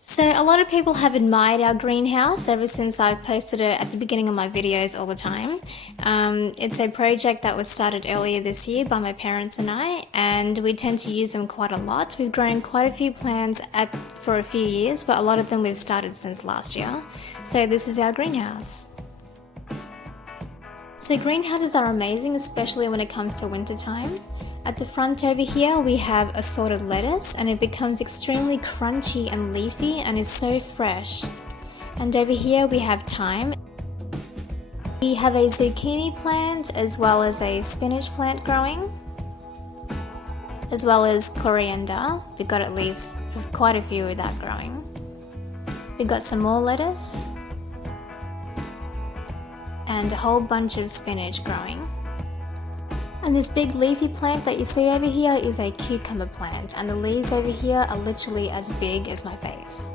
So a lot of people have admired our greenhouse ever since I've posted it at the beginning of my videos all the time. It's a project that was started earlier this year by my parents and we tend to use them quite a lot. We've grown quite a few plants for a few years, but a lot of them we've started since last year. So this is our greenhouse. So greenhouses are amazing, especially when it comes to winter time. At the front over here we have assorted lettuce, and it becomes extremely crunchy and leafy and is so fresh. And over here we have thyme. We have a zucchini plant as well as a spinach plant growing, as well as coriander. We've got at least quite a few of that growing. We've got some more lettuce and a whole bunch of spinach growing. And this big leafy plant that you see over here is a cucumber plant, and the leaves over here are literally as big as my face.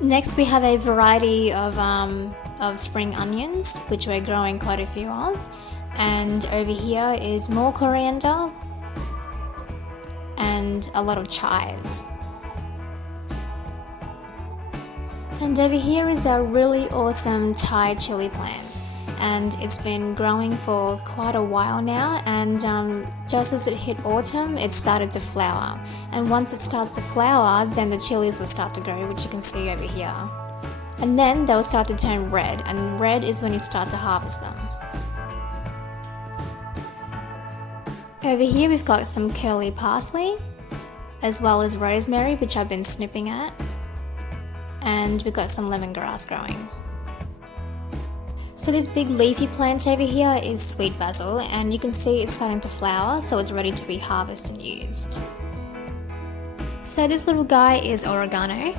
Next we have a variety of spring onions, which we're growing quite a few of, and over here is more coriander and a lot of chives. And over here is our really awesome Thai chili plant, and it's been growing for quite a while now, and just as it hit autumn it started to flower, and once it starts to flower then the chilies will start to grow, which you can see over here, and then they'll start to turn red, and red is when you start to harvest them. Over here we've got some curly parsley as well as rosemary, which I've been snipping at, and we've got some lemongrass growing. So this big leafy plant over here is sweet basil, and you can see it's starting to flower, so it's ready to be harvested and used. So this little guy is oregano,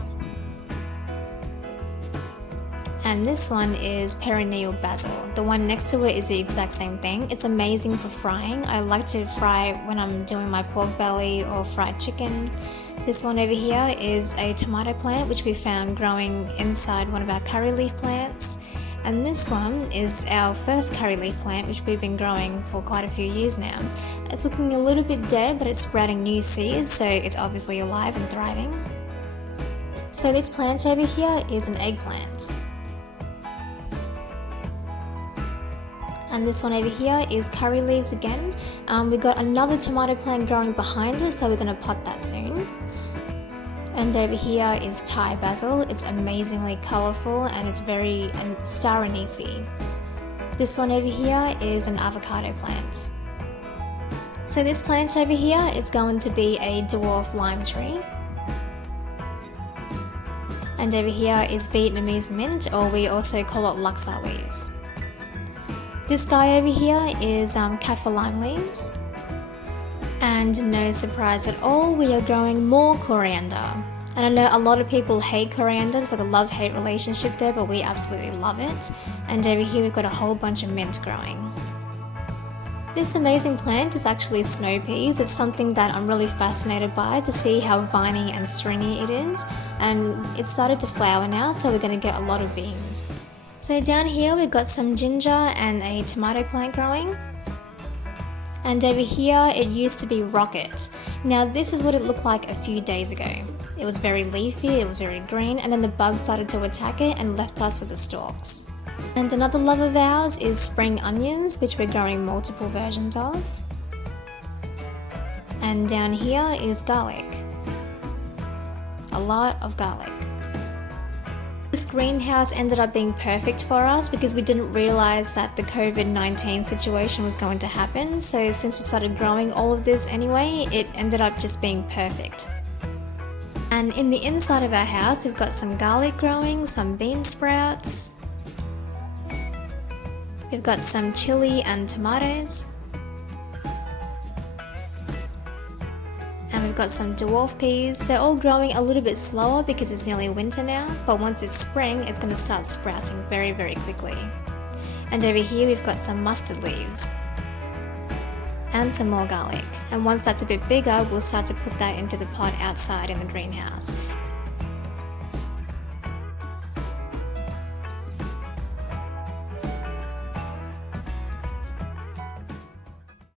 and this one is perennial basil. The one next to it is the exact same thing. It's amazing for frying. I like to fry when I'm doing my pork belly or fried chicken. This one over here is a tomato plant which we found growing inside one of our curry leaf plants. And this one is our first curry leaf plant, which we've been growing for quite a few years now. It's looking a little bit dead, but it's sprouting new seeds, so it's obviously alive and thriving. So this plant over here is an eggplant. And this one over here is curry leaves again. We've got another tomato plant growing behind us, so we're going to pot that soon. And over here is Thai basil. It's amazingly colourful and it's very star anise. This one over here is an avocado plant. So this plant over here is going to be a dwarf lime tree. And over here is Vietnamese mint, or we also call it LAKSA leaves. This guy over here is KAFFIRLIME leaves. And no surprise at all, we are growing more coriander. And I know a lot of people hate coriander, it's like a love-hate relationship there, but we absolutely love it. And over here we've got a whole bunch of mint growing. This amazing plant is actually snow peas. It's something that I'm really fascinated by, to see how viney and stringy it is. And it's started to flower now, so we're going to get a lot of beans. So down here we've got some ginger and a tomato plant growing. And over here it used to be rocket. Now this is what it looked like a few days ago. It was very leafy, it was very green, and then the bugs started to attack it and left us with the stalks. And another love of ours is spring onions, which we're growing multiple versions of. And down here is garlic. A lot of garlic. This greenhouse ended up being perfect for us because we didn't realize that the COVID-19 situation was going to happen. So since we started growing all of this anyway, it ended up just being perfect. And in the inside of our house, we've got some garlic growing, some bean sprouts. We've got some chili and tomatoes. And we've got some dwarf peas. They're all growing a little bit slower because it's nearly winter now, but once it's spring, it's going to start sprouting very, very quickly. And over here we've got some mustard leaves and some more garlic. And once that's a bit bigger, we'll start to put that into the pot outside in the greenhouse.